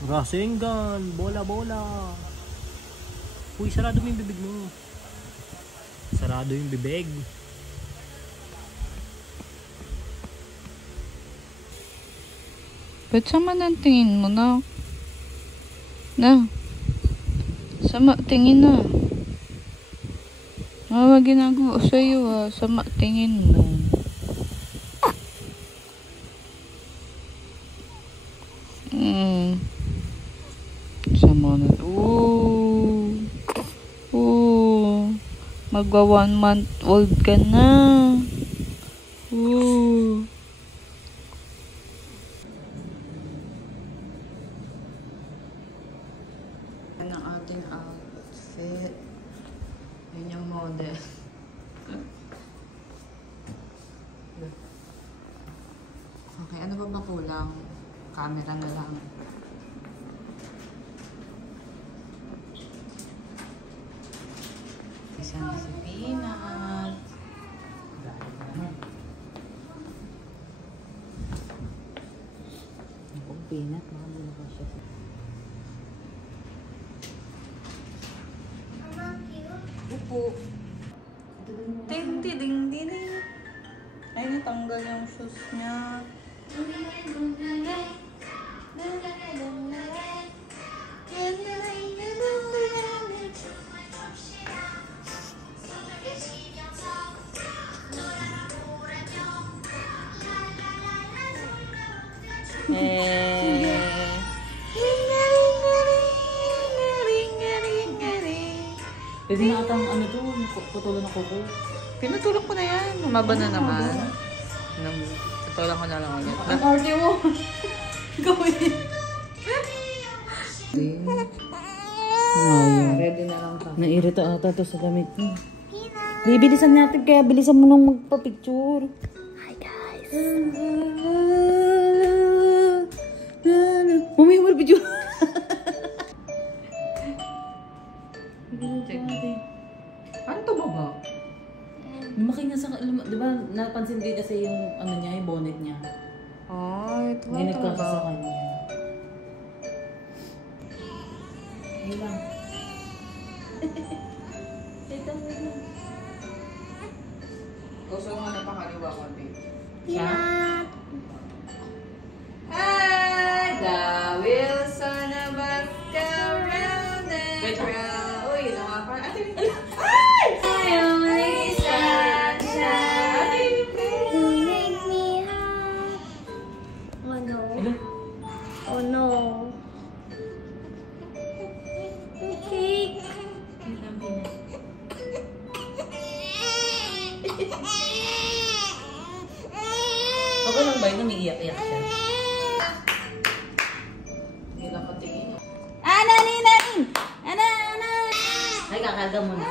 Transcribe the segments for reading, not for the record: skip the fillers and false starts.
Rasengan, bola bola. Uy, sarado mo yung bibig mo. Sarado yung bibig. Ba't sama ng tingin mo na? Na? Sama tingin na. Mga ginagawa sa'yo ah. Sama tingin mo. Sama na. Magwa 1 month old ka na. Yan ang ating outfit. Yan yung model. Okay, ano ba kulang? Camera na lang. Isa na si Peanut. Ako, Peanut. Makabulo ko siya. Upo. Ding, ding, ding, ding. Ay, natanggal yung shoes niya. Pwede na atang ano to, putulan ng kuko. Pinutulak ko na yan. Umaba na naman. Putulan ko na lang ulit. Ang arte mo! Gawin! Ready na lang ka. Nairita ata to sa damit mo. Bibilisan natin kaya bilisan mo nang magpa-picture. Hi guys! Mami, mo video. Ano to baba? Lumaki niya sa, di ba napansin din kasi yung ano niya, yung bonnet niya. Ay, ito Ngayon ba? nagkasa sa kanya. Hindi lang. Ito mo lang. Gusto mo na pakaliwa konti. Siya? Hi! The Wilson Abascaround and round. Uy, yun nga pa. Ay! I only sunshine. You make me high. Oh no. Ano? Oh no. Cake. Okay lang ba yun? Umiiyak-iyak siya. Hindi lang patingin. Ana, Nina! Ana, Ana! Ay, kakarga mo na.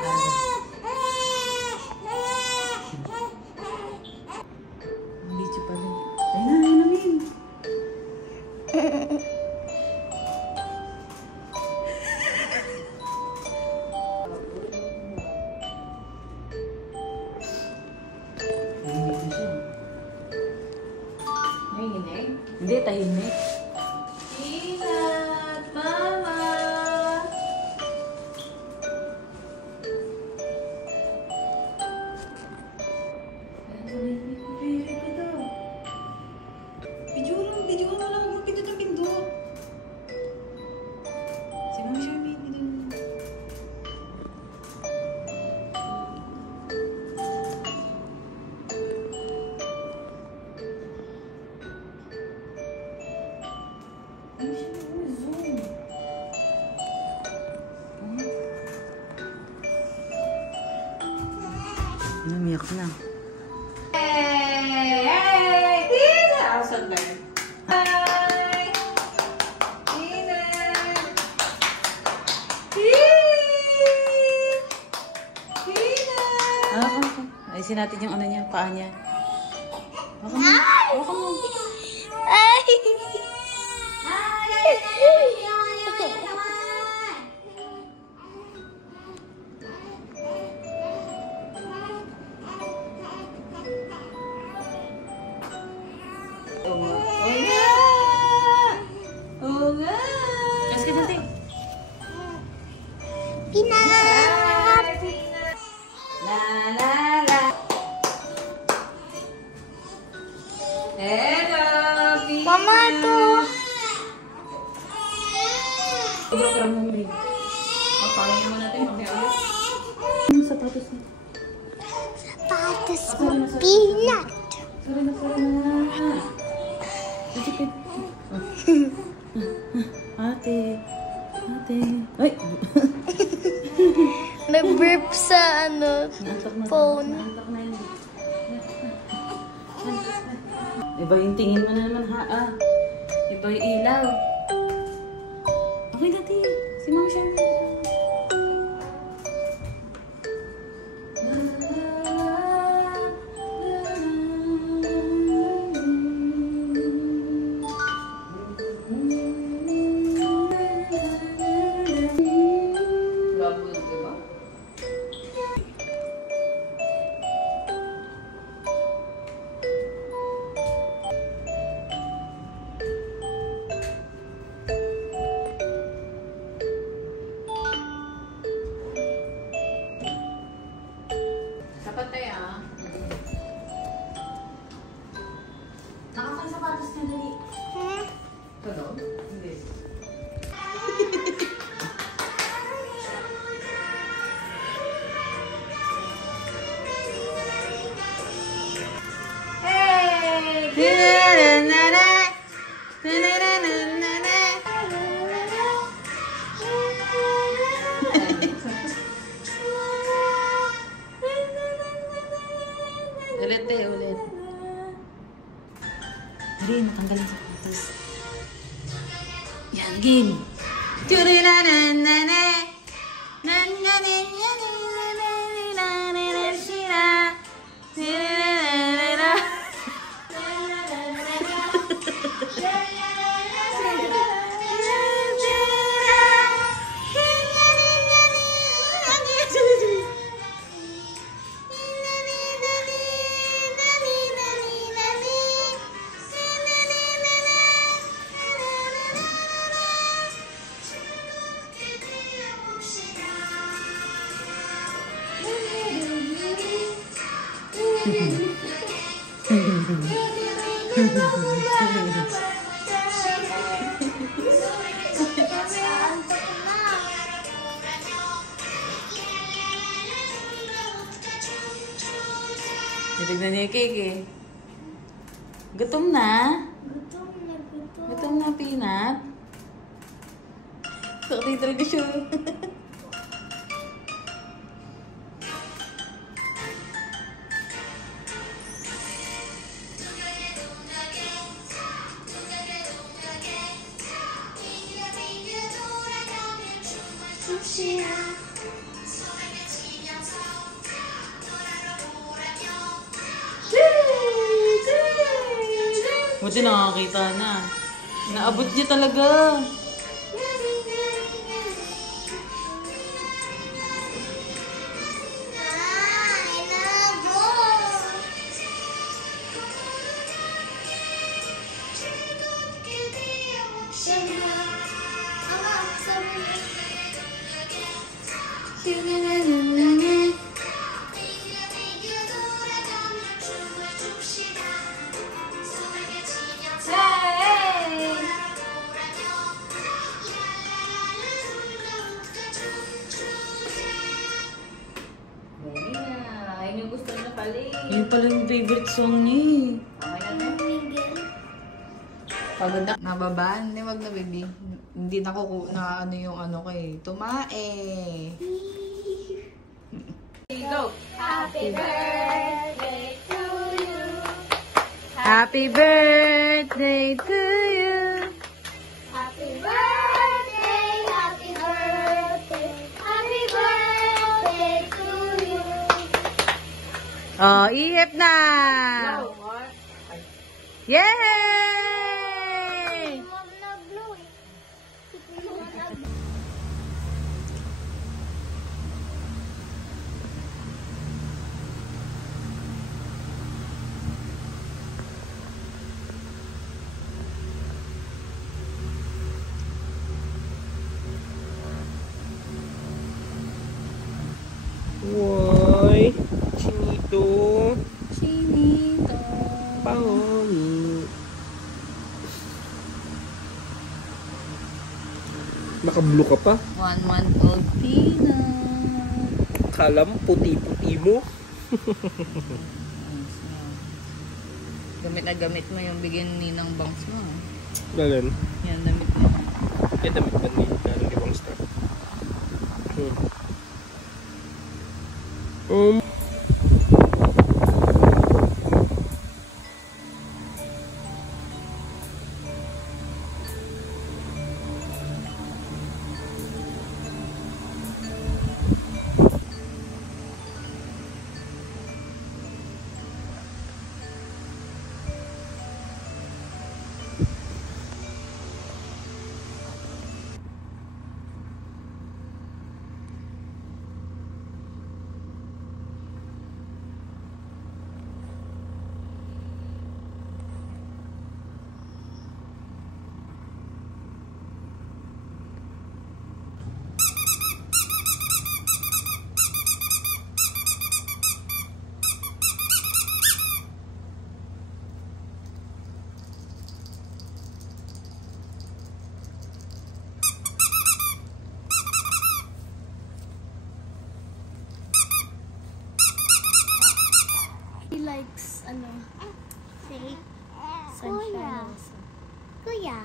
Ang video pa rin. Ay na, Min. Hindi, tahimik. Peanut, Mama! Video mo lang, huwag pindot ang pindot. Si Mami Sherman, pindot. Ano siya na? Zoom. Umiyak na. Hey! Hey! Peanut! Awesome na. Hi! Peanut! Peanut! Ayusin natin yung ano niya, paa niya. Baka mo. Baka mo. Ay! Oo nga. Oo nga! Hello, Pina. Mama, to. Sobrang mo rin. Pagkain naman natin, mamaya ulit. Ano sapatos niya? Patas mo, peanut. Sorry na. Ate. Ay! Nag-burp sa phone. Iba yung tingin mo na naman ha. Iba yung ilaw. Okay dati. Si Mama siya. Dapat tayo Nakakang sapatos na dali. Ito daw? Hindi. Ulit. Dali, matanggalin sa patas. Yan, game. Titignan niya yung cake eh. Gutom na? Gutom na, Peanut? Sakti talaga siya. Buti nakakita na. Naabot niya talaga. Yun pala yung favorite song niya. Pagod na. Nababaan. Hindi, wag na, baby. Hindi na ano yung ano ko eh. Tumae. Go! Happy birthday to you. Happy birthday to you. Happy birthday, happy birthday, happy birthday to you. Oh, ihip na! Yay! Woy, Chinito. Chinito. Paomi. Naka-blue ka pa. 1 month old peanut. Kala mo puti-puti mo. Gamit na gamit mo yung bigyan ni ng bangs mo. Galan. Yan, damit mo. Eh, damit ba ni Galan di bang strap? He likes, say, sunshine also. Kuya.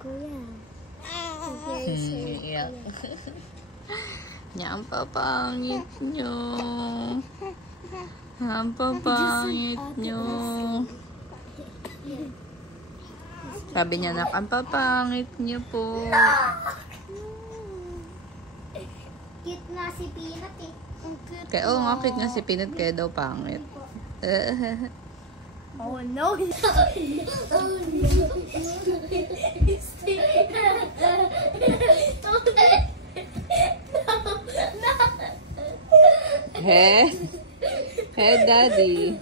Kuya. Iyak. Niya, ang papangit nyo. Ang papangit nyo. Sabi niya, nak, ang papangit nyo po. Cute nga si Peanut eh. Ang cute. Kaya, oo nga, cute nga si Peanut, kaya daw pangit. Oh no! Oh no! He? He, daddy.